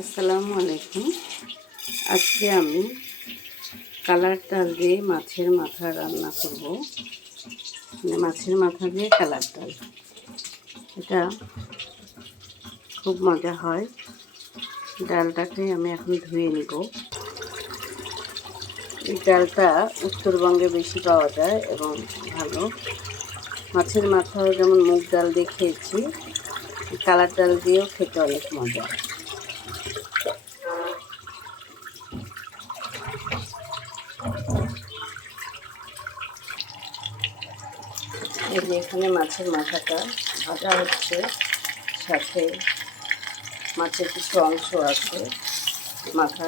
আসসালামু আলাইকুম। আজকে আমি কালার ডাল দিয়ে মাছের মাথা রান্না করব। মানে মাছের মাথা দিয়ে কালার ডাল। এটা খুব মজা হয়। ডালটাকে আমি এখন ধুয়ে নিব। এই ডালটা উত্তরবঙ্গে বেশি পাওয়া যায় এবং ভালো। মাছের মাথা যেমন মুগ ডাল দিয়ে খেয়েছি, কালার ডাল দিয়েও খেতে অনেক মজা। এই যে এখানে মাছের মাথাটা ভাজা হচ্ছে, সাথে মাছের কিছু অংশ আছে, মাথা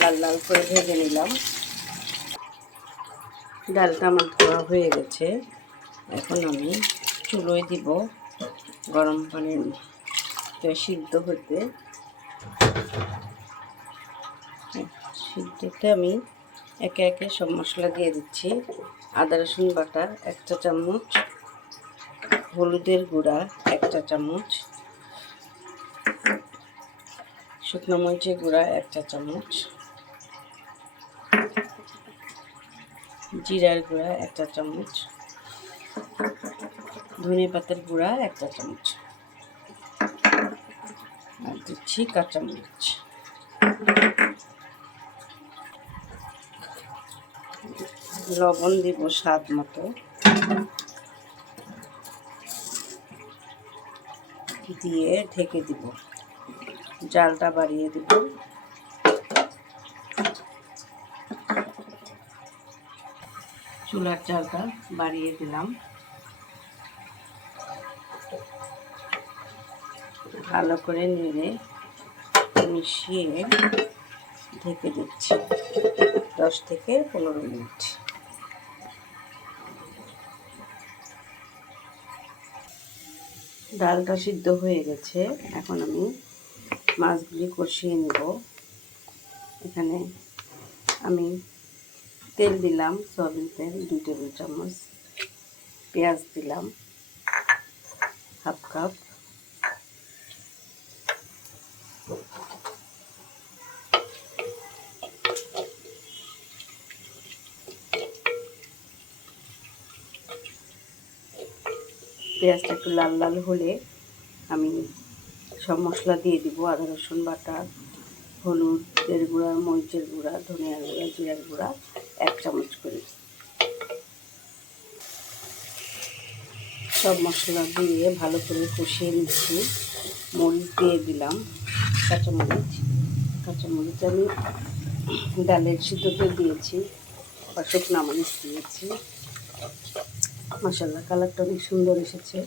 লাল লাল করে ভেজে নিলাম। ডালটা আমার ধোয়া হয়ে গেছে। এখন আমি চুলোয় দিব গরম পানি সিদ্ধ হতে। সিদ্ধতে আমি একে একে সব মশলা দিয়ে দিচ্ছি। আদা, রসুন বাটা, এক চা চামচ। হলুদের গুঁড়া, এক চা চামচ। শুকনো মরিচের গুঁড়া, এক চা চামচ। জিরার গুঁড়া, এক চা চামচ। ধনে পাতার গুঁড়া, এক চা চামচ। আর দিচ্ছি কাঁচামরিচ। লবণ দিব স্বাদ মতো। দিয়ে ঢেকে দিব। জালটা বাড়িয়ে দিব। চুলার জালটা বাড়িয়ে দিলাম। ভালো করে নেড়ে মিশিয়ে ঢেকে দিচ্ছি। দশ থেকে পনেরো মিনিট। ডালটা সিদ্ধ হয়ে গেছে। এখন আমি মাছগুলি কষিয়ে নেব। এখানে আমি তেল দিলাম, সয়াবিন তেল, দুই টেবিল চামচ। পেঁয়াজ দিলাম, হাফ কাপ। পেঁয়াজটা একটু লাল লাল হলে আমি সব মশলা দিয়ে দিব, আদা, রসুন বাটা, হলুদের গুঁড়া, মরিচের গুঁড়া, ধনিয়ার গুঁড়া, জিরার গুঁড়া, এক চামচ করে। সব মশলা দিয়ে ভালো করে কষিয়ে নিচ্ছি। মরিচ দিয়ে দিলাম কাঁচামরিচ। কাঁচামরিচ আমি ডালের সিদ্ধতে দিয়েছি বা শুকনা মরিচ দিয়েছি। মশাল্লা কালারটা অনেক সুন্দর এসেছে।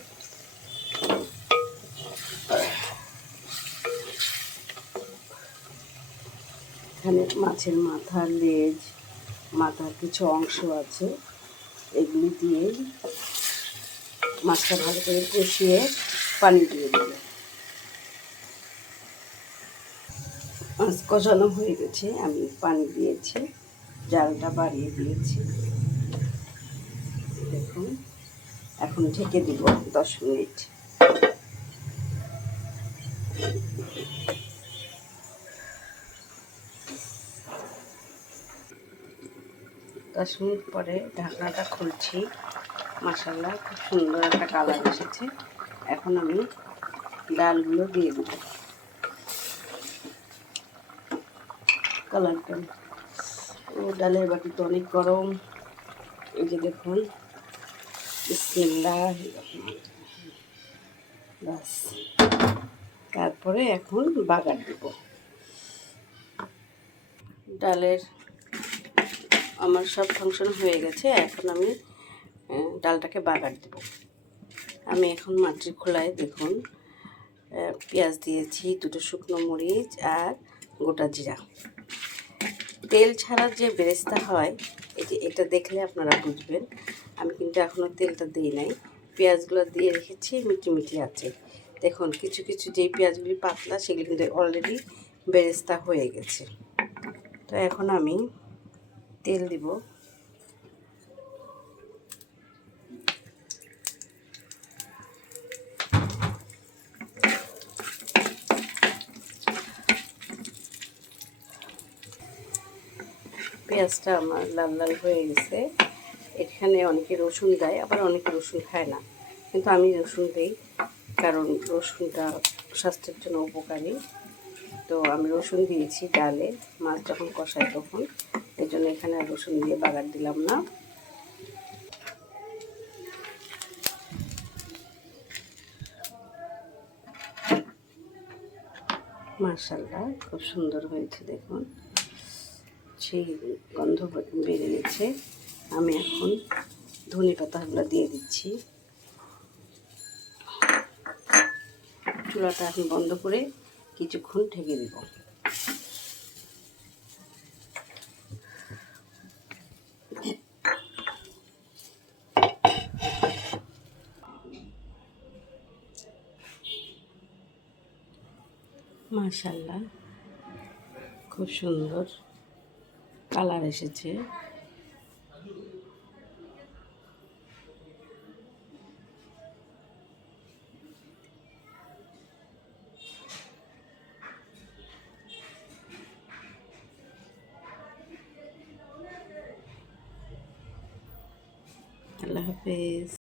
এখানে মাছের মাথার লেজ, মাথার কিছু অংশ আছে, এগুলি দিয়েই মাছটা ভালো করে কষিয়ে পানি দিয়ে দেবে। মাছ কষানো হয়ে গেছে, আমি পানি দিয়েছি, জালটা বাড়িয়ে দিয়েছি দেখুন এখন ঢেকে দিব দশ মিনিট। দশ মিনিট পরে ঢাকনাটা খুলছি। মশালা খুব সুন্দর একটা কালার এসেছে। এখন আমি ডালগুলো দিয়ে দেব। কালারটা ও ডালের বাটি তো অনেক গরম। এই যে দেখুন। বাস। তারপরে এখন বাগার দেব। ডালের আমার সব ফাংশন হয়ে গেছে, এখন আমি ডালটাকে বাগার দেব। আমি এখন মাটির খোলায় দেখুন পেঁয়াজ দিয়েছি, দুটো শুকনো মরিচ আর গোটা জিরা। তেল ছাড়া যে বেরেস্তা হয় যে এটা দেখলে আপনারা বুঝবেন। আমি কিন্তু এখনও তেলটা দিই নাই। পেঁয়াজগুলো দিয়ে রেখেছি মিটি মিটি আছে। দেখুন, কিছু কিছু যেই পেঁয়াজগুলি পাতলা, সেগুলি কিন্তু অলরেডি বেরেস্তা হয়ে গেছে। তো এখন আমি তেল দিব। পেঁয়াজটা আমার লাল লাল হয়ে গেছে। এখানে অনেকে রসুন দেয়, আবার অনেকে রসুন খায় না। কিন্তু আমি রসুন দিই, কারণ রসুনটা স্বাস্থ্যের জন্য উপকারী। তো আমি রসুন দিয়েছি ডালে, মাছ যখন কষাই তখন। এই জন্য এখানে রসুন দিয়ে বাগার দিলাম না। মার্শাল্লাহ খুব সুন্দর হয়েছে দেখুন। সেই গন্ধ বেড়ে গেছে আমি এখন ধনে পাতাগুলো দিয়ে দিচ্ছি। চুলাটা এখন বন্ধ করে কিছুক্ষণ ঢেকে দেব। মাশাল্লাহ খুব সুন্দর। কালার এসেছে। আল্লাহ হাফেজ।